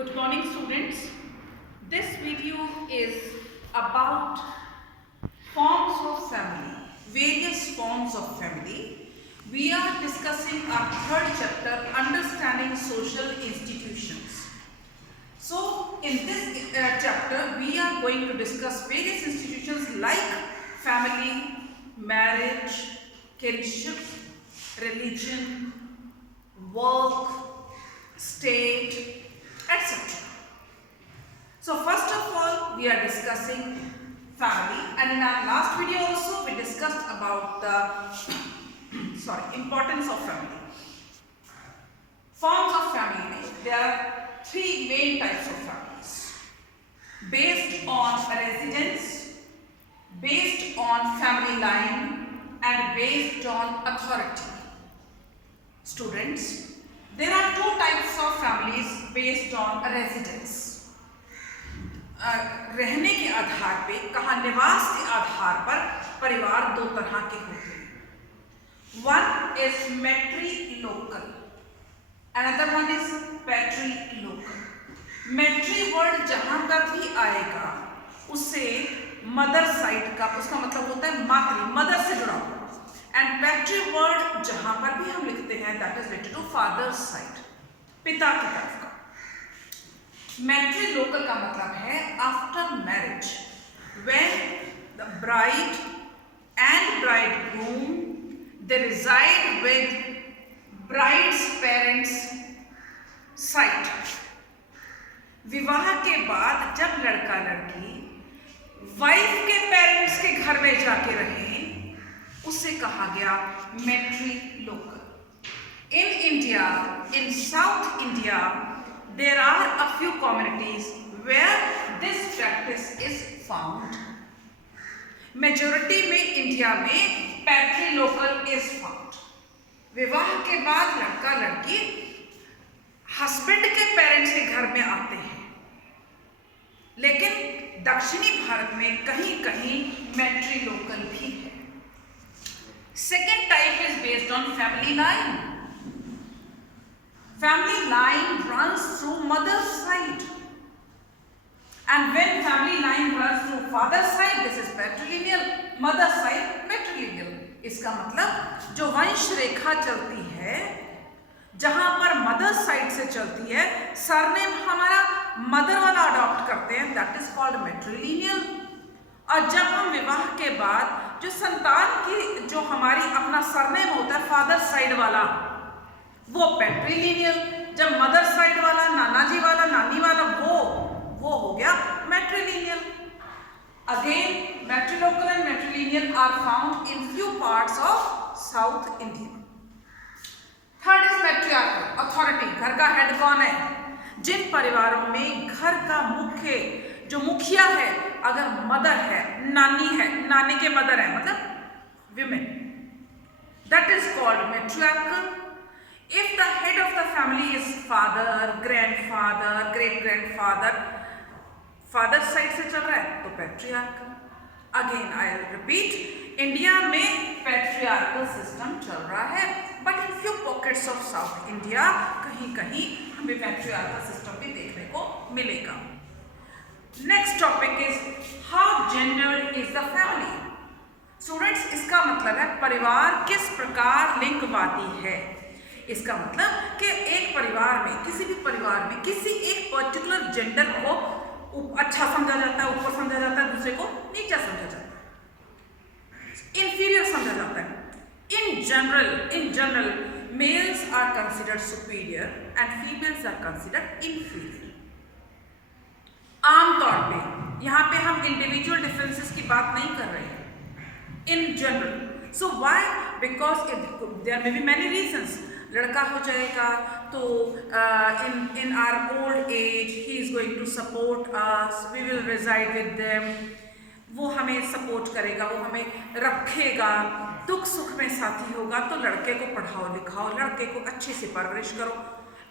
Good morning, students. This video is about forms of family, various forms of family. We are discussing our third chapter, Understanding Social Institutions. So, in this chapter, we are going to discuss various institutions like family, marriage, kinship, religion, work, state, etc. So first of all, we are discussing family, and in our last video also we discussed about the importance of family. Forms of family. There are three main types of families: based on residence, based on family line, and based on authority. Students, there are two types of families based on residence. रहने के आधार पे, कहाँ निवास के आधार पर परिवार दो तरह के होते हैं. One is matrilocal, another one is patrilocal. Matri word जहां पर भी आएगा उससे मदर साइड का, उसका मतलब होता है मातृ, मदर से जुड़ा हुआ. एंड पैट्री वर्ड जहां पर भी हम लिखते हैं that is related to father side, पिता की तरफ का. मैट्रिलोकल का मतलब है after marriage when the bride and bridegroom they reside with bride's parents side. विवाह के बाद जब लड़का लड़की वाइफ के पेरेंट्स के घर में जाके रहे, उसे कहा गया मैट्रिलोकल. In India, in South India, there are a few communities where this practice is found. Majority में इंडिया में पैट्रिलोकल is found. विवाह के बाद लड़का लड़की हस्बैंड के पेरेंट्स के घर में आते हैं, लेकिन दक्षिणी भारत में कहीं कहीं मैट्रिलोकल भी है. Second type is based on family line. Family line runs through mother's side, and when family line runs through father's side, this is patrilineal. Mother's side patrilineal. इसका मतलब जो वंश रेखा चलती है, जहां पर मदर साइड से चलती है, सरनेम हमारा मदर वाला अडॉप्ट करते हैं, दैट इज कॉल्ड मैट्रिलिनियल. और जब हम विवाह के बाद जो संतान की जो हमारी अपना सरनेम होता है फादर साइड वाला, वो पैट्रिलिनियल. जब मदर साइड वाला, नाना जी वाला, नानी वाला, वो हो गया matrilineal. Again matrilocal and matrilineal are found in few parts of south India. Third is matriarchal, authority. घर का हेड कौन है? जिन परिवारों में घर का मुख्य जो मुखिया है, अगर मदर है, नानी है, नानी के मदर है, मतलब women, that is called matriarchal. If the head of the family is father, grandfather, great grandfather, father side से चल रहा है तो patriarchal. Again I repeat, India में पैट्रियार्कल सिस्टम चल रहा है, but in few pockets of south India कहीं कहीं हमें पैट्रियार्कल सिस्टम भी देखने को मिलेगा. Next topic is how gendered is the family. Students, इसका मतलब है परिवार किस प्रकार लिंगवादी है. इसका मतलब कि एक परिवार में, किसी भी परिवार में किसी एक पर्टिकुलर जेंडर को अच्छा समझा जाता है, ऊपर समझा जाता है, दूसरे को नीचा समझा जाता है, इंफीरियर समझा जाता है. In general, males are considered superior and females are considered inferior. आमतौर पे यहाँ पे हम इंडिविजुअल डिफरेंसेस की बात नहीं कर रहे हैं. In general. So why? Because there may be many reasons. लड़का हो जाएगा तो in our old age he is going to support us, we will reside with them. वो हमें सपोर्ट करेगा, वो हमें रखेगा, दुख सुख में साथी होगा. तो लड़के को पढ़ाओ लिखाओ, लड़के को अच्छे से परवरिश करो,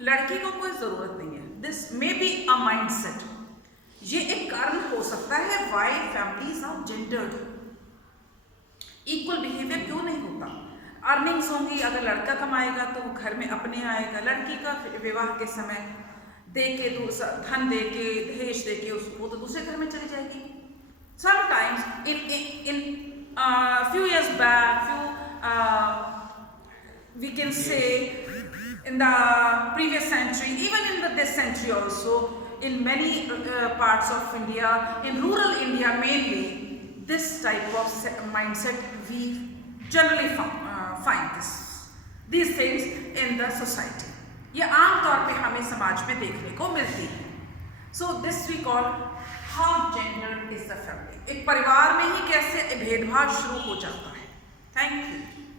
लड़की को कोई ज़रूरत नहीं है. This may be a mind set. ये एक कारण हो सकता है why families are gendered. Equal behaviour क्यों नहीं होता? अर्निंग्स होंगी, अगर लड़का कमाएगा तो वो घर में अपने आएगा, लड़की का विवाह के समय दे के, धन दे के, दहेज दे के उसको, तो दूसरे घर में चली जाएगी. Sometimes in few years back, we can say in the previous century, even in this century also, in many parts of India, in rural India mainly, this type of mindset we generally find these things in the society. ये आम तौर पे हमें समाज में देखने को मिलती है. So this we call how gendered is the family. एक परिवार में ही कैसे भेदभाव शुरू हो जाता है. Thank you.